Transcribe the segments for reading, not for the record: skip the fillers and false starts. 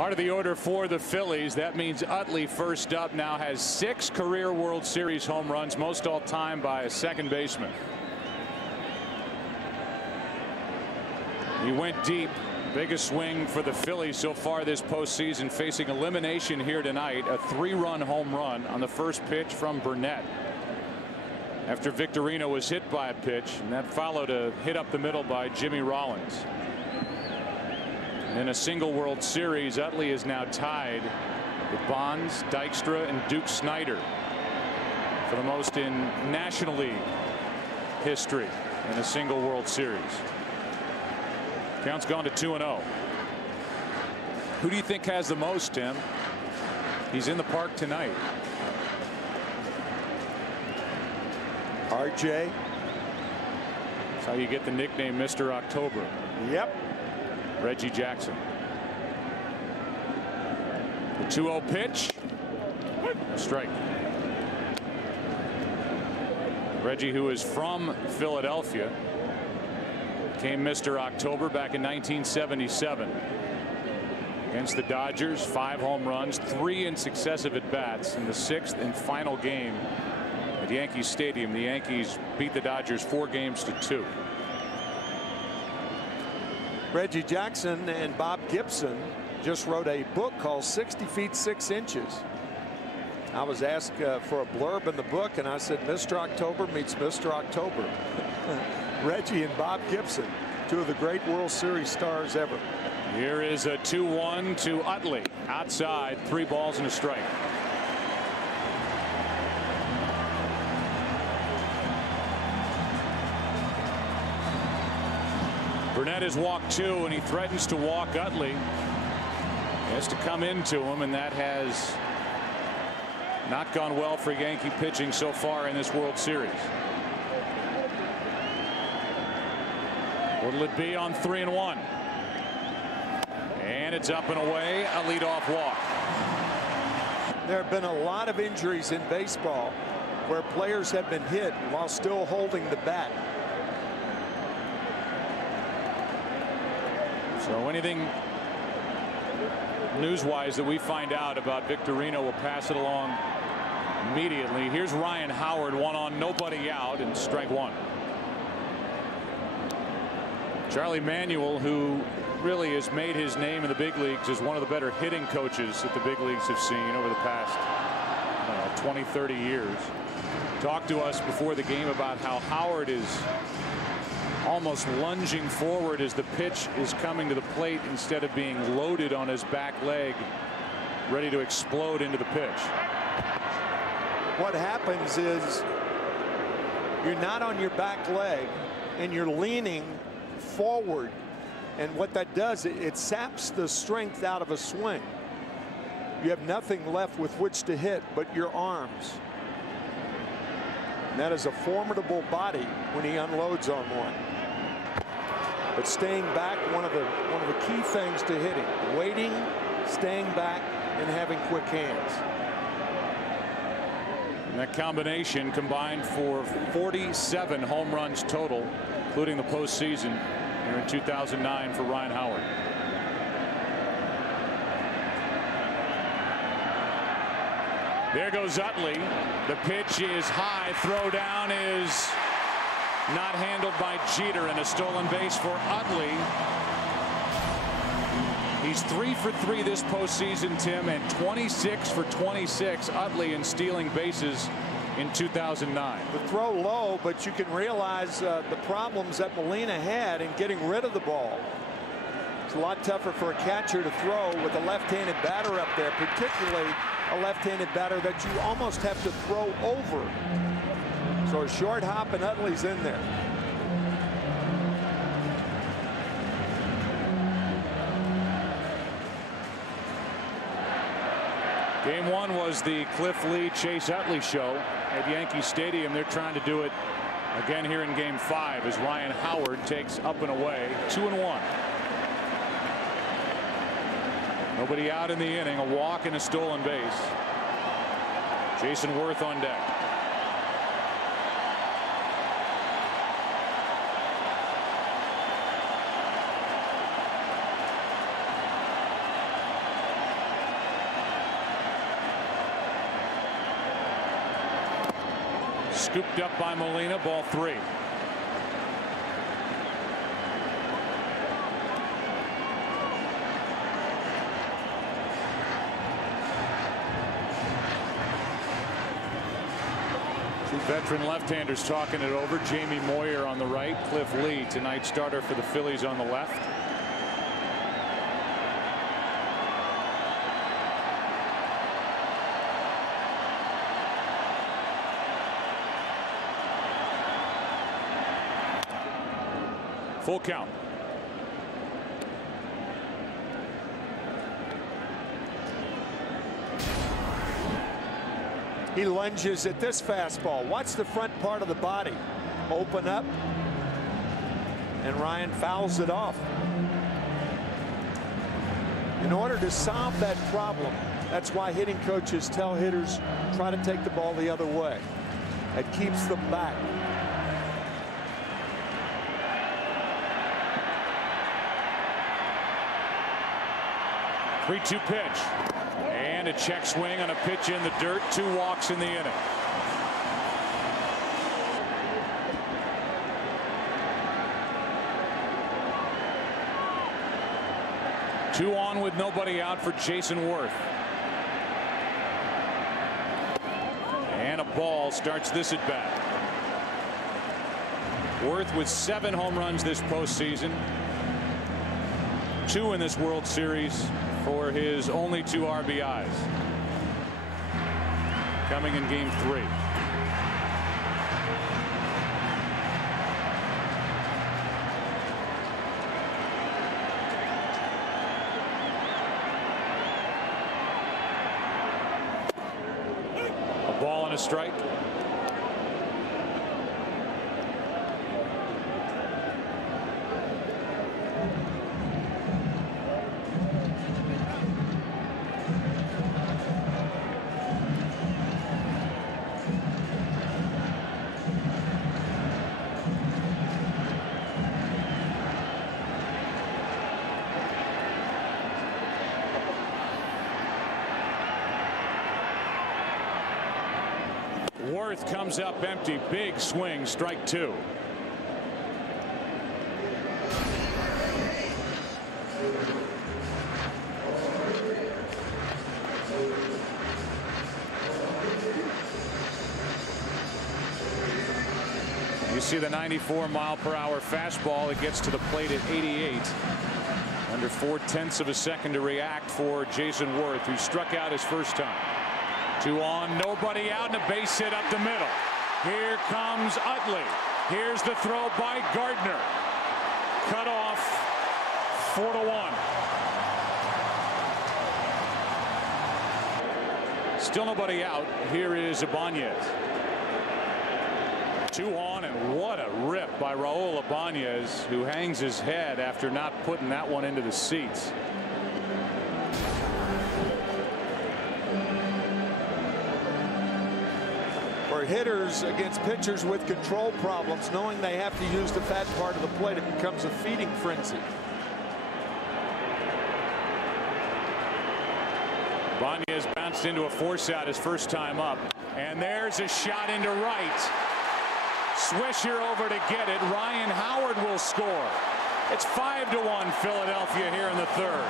Part of the order for the Phillies. That means Utley first up now has 6 career World Series home runs, most all time by a second baseman. He went deep. Biggest swing for the Phillies so far this postseason, facing elimination here tonight. A 3-run home run on the first pitch from Burnett after Victorino was hit by a pitch, and that followed a hit up the middle by Jimmy Rollins. In a single World Series, Utley is now tied with Bonds, Dykstra, and Duke Snider for the most in National League history in a single World Series. Count's gone to 2-0. Who do you think has the most, Tim? He's in the park tonight. RJ. That's how you get the nickname Mr. October. Yep. Reggie Jackson. The 2-0 pitch. A strike. Reggie, who is from Philadelphia, became Mr. October back in 1977 against the Dodgers. 5 home runs, 3 in successive at bats. In the 6th and final game at Yankee Stadium, the Yankees beat the Dodgers 4-2. Reggie Jackson and Bob Gibson just wrote a book called 60 Feet 6 Inches. I was asked for a blurb in the book, and I said Mr. October meets Mr. October. Reggie and Bob Gibson, 2 of the great World Series stars ever. Here is a 2-1 to Utley. Outside, 3 balls and a strike. Burnett has walked 2, and he threatens to walk Utley. He has to come into him, and that has not gone well for Yankee pitching so far in this World Series. What'll it be on 3-1? And it's up and away, a leadoff walk. There have been a lot of injuries in baseball where players have been hit while still holding the bat. So anything news-wise that we find out about Victorino, we'll pass it along immediately. Here's Ryan Howard, 1 on, nobody out, and strike 1. Charlie Manuel, who really has made his name in the big leagues as one of the better hitting coaches that the big leagues have seen over the past 20-30 years, talked to us before the game about how Howard is almost lunging forward as the pitch is coming to the plate instead of being loaded on his back leg, ready to explode into the pitch. What happens is you're not on your back leg and you're leaning forward, and what that does, it saps the strength out of a swing. You have nothing left with which to hit but your arms. And that is a formidable body when he unloads on one. But staying back, one of the key things to hitting. Waiting, staying back, and having quick hands. And that combination combined for 47 home runs total, including the postseason here in 2009 for Ryan Howard. There goes Utley. The pitch is high. Throw down is not handled by Jeter, and a stolen base for Utley. He's 3 for 3 this postseason, Tim, and 26 for 26 Utley in stealing bases in 2009. The throw low, but you can realize the problems that Molina had in getting rid of the ball. It's a lot tougher for a catcher to throw with a left-handed batter up there, particularly a left-handed batter that you almost have to throw over. So a short hop and Utley's in there. Game 1 was the Cliff Lee Chase Utley show at Yankee Stadium. They're trying to do it again here in Game 5 as Ryan Howard takes up and away 2-1. Nobody out in the inning, a walk and a stolen base. Jason Worth on deck. Scooped up by Molina. Ball 3. Two veteran left-handers talking it over. Jamie Moyer on the right. Cliff Lee, tonight's starter for the Phillies, on the left. Full count. He lunges at this fastball. Watch the front part of the body open up, and Ryan fouls it off. In order to solve that problem, that's why hitting coaches tell hitters try to take the ball the other way. It keeps them back. Three-two pitch. And a check swing on a pitch in the dirt. 2 walks in the inning. Two on with nobody out for Jason Worth. And a ball starts this at bat. Worth with 7 home runs this postseason. 2 in this World Series for his only 2 RBIs. Coming in game 3. A ball and a strike. Worth comes up empty. Big swing. Strike 2. You see the 94-mile-per-hour fastball. It gets to the plate at 88. Under 4/10 of a second to react for Jason Worth, who struck out his first time. 2 on, nobody out, and a base hit up the middle. Here comes Utley. Here's the throw by Gardner. Cut off. 4-1. Still nobody out. Here is Ibanez. 2 on, and what a rip by Raul Ibanez, who hangs his head after not putting that one into the seats. For hitters against pitchers with control problems, knowing they have to use the fat part of the plate, it becomes a feeding frenzy. Ibanez bounced into a force out his first time up, and there's a shot into right. Swisher over to get it. Ryan Howard will score. It's 5-1 Philadelphia here in the 3rd.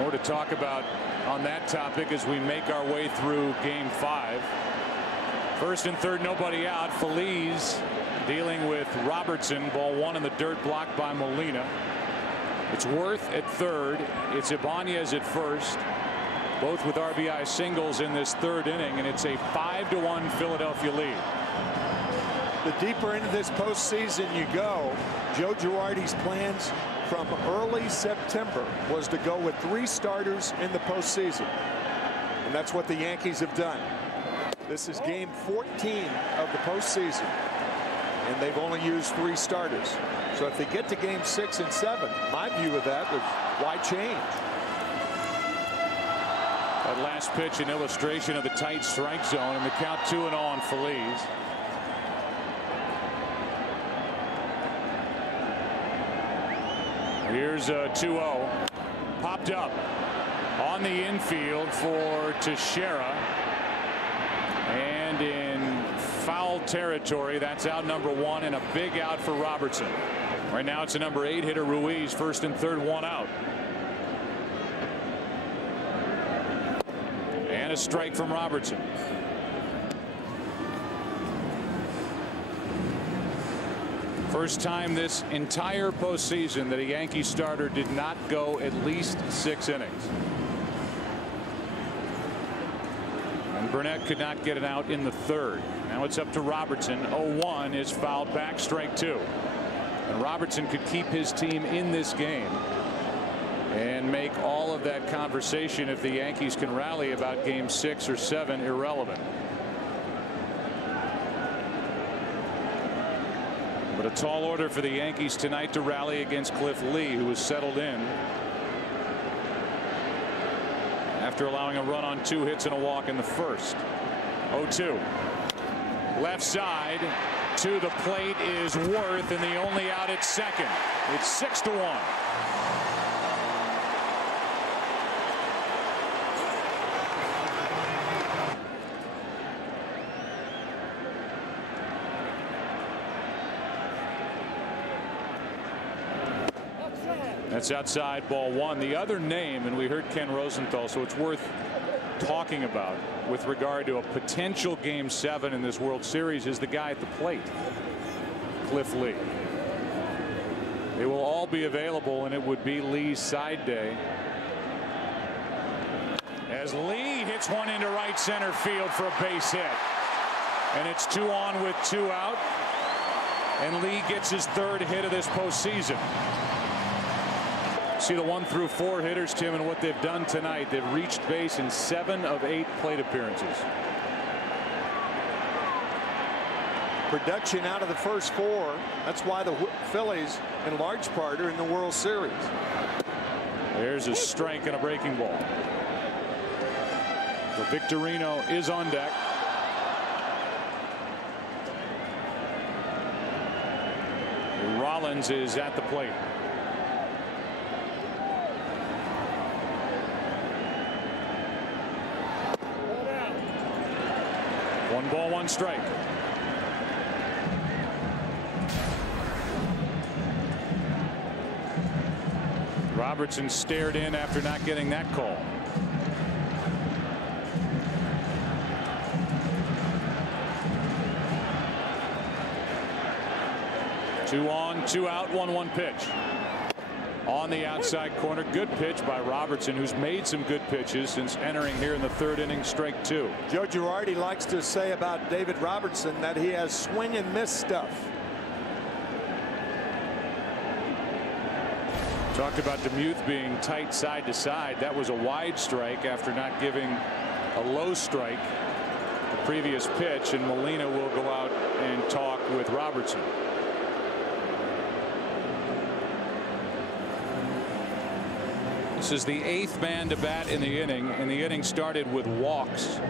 More to talk about on that topic as we make our way through game 5. 1st and 3rd, nobody out. Phillies dealing with Robertson. Ball 1 in the dirt, blocked by Molina. It's Worth at 3rd. It's Ibanez at 1st. Both with RBI singles in this 3rd inning, and it's a 5-1 Philadelphia lead. The deeper into this postseason you go, Joe Girardi's plans from early September was to go with 3 starters in the postseason, and that's what the Yankees have done. This is game 14 of the postseason, and they've only used 3 starters. So if they get to game 6 and 7, my view of that was, why change? That last pitch, an illustration of the tight strike zone, and the count 2-0 on Phillies. Here's a 2-0. Popped up on the infield for Teixeira. territory. That's out number 1 and a big out for Robertson. Right now it's a number 8 hitter, Ruiz, first and third, 1 out. And a strike from Robertson. First time this entire postseason that a Yankee starter did not go at least 6 innings. And Burnett could not get it out in the third. Now it's up to Robertson. 0-1 is fouled back, strike 2. And Robertson could keep his team in this game and make all of that conversation, if the Yankees can rally, about game 6 or 7 irrelevant. But a tall order for the Yankees tonight to rally against Cliff Lee, who was settled in after allowing a run on 2 hits and a walk in the first. 0-2. Left side to the plate is Worth, and the only out at second. It's 6-1. That's outside, ball 1. The other name, and we heard Ken Rosenthal, so it's worth talking about with regard to a potential game 7 in this World Series, is the guy at the plate, Cliff Lee. They will all be available, and it would be Lee's side day as Lee hits one into right center field for a base hit. And it's 2 on with 2 out, and Lee gets his 3rd hit of this postseason. See the 1 through 4 hitters, Tim, and what they've done tonight. They've reached base in 7 of 8 plate appearances. Production out of the first 4. That's why the Phillies, in large part, are in the World Series. There's a strike and a breaking ball. The Victorino is on deck. Rollins is at the plate. One ball, 1 strike. Robertson stared in after not getting that call. Two on, 2 out, 1-1 pitch. On the outside corner, good pitch by Robertson, who's made some good pitches since entering here in the 3rd inning, strike 2. Joe Girardi likes to say about David Robertson that he has swing and miss stuff. Talked about DeMuth being tight side to side. That was a wide strike after not giving a low strike the previous pitch, and Molina will go out and talk with Robertson. This is the 8th man to bat in the inning, and the inning started with walks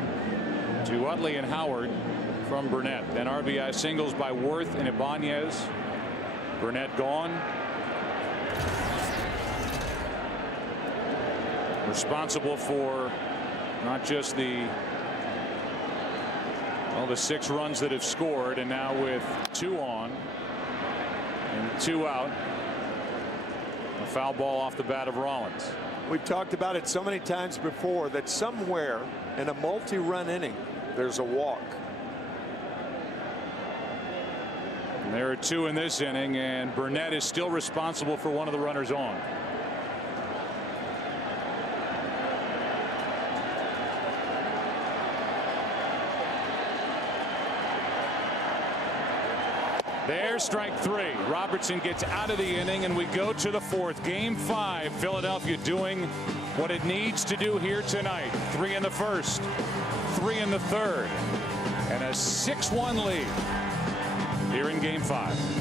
to Utley and Howard from Burnett. Then RBI singles by Worth and Ibanez. Burnett gone. Responsible for not just the 6 runs that have scored, and now with 2 on and 2 out. A foul ball off the bat of Rollins. We've talked about it so many times before that somewhere in a multi-run inning there's a walk. And there are 2 in this inning, and Burnett is still responsible for one of the runners on. There's strike 3. Robertson gets out of the inning, and we go to the 4th. Game 5. Philadelphia doing what it needs to do here tonight. 3 in the first, 3 in the third, and a 6-1 lead here in Game 5.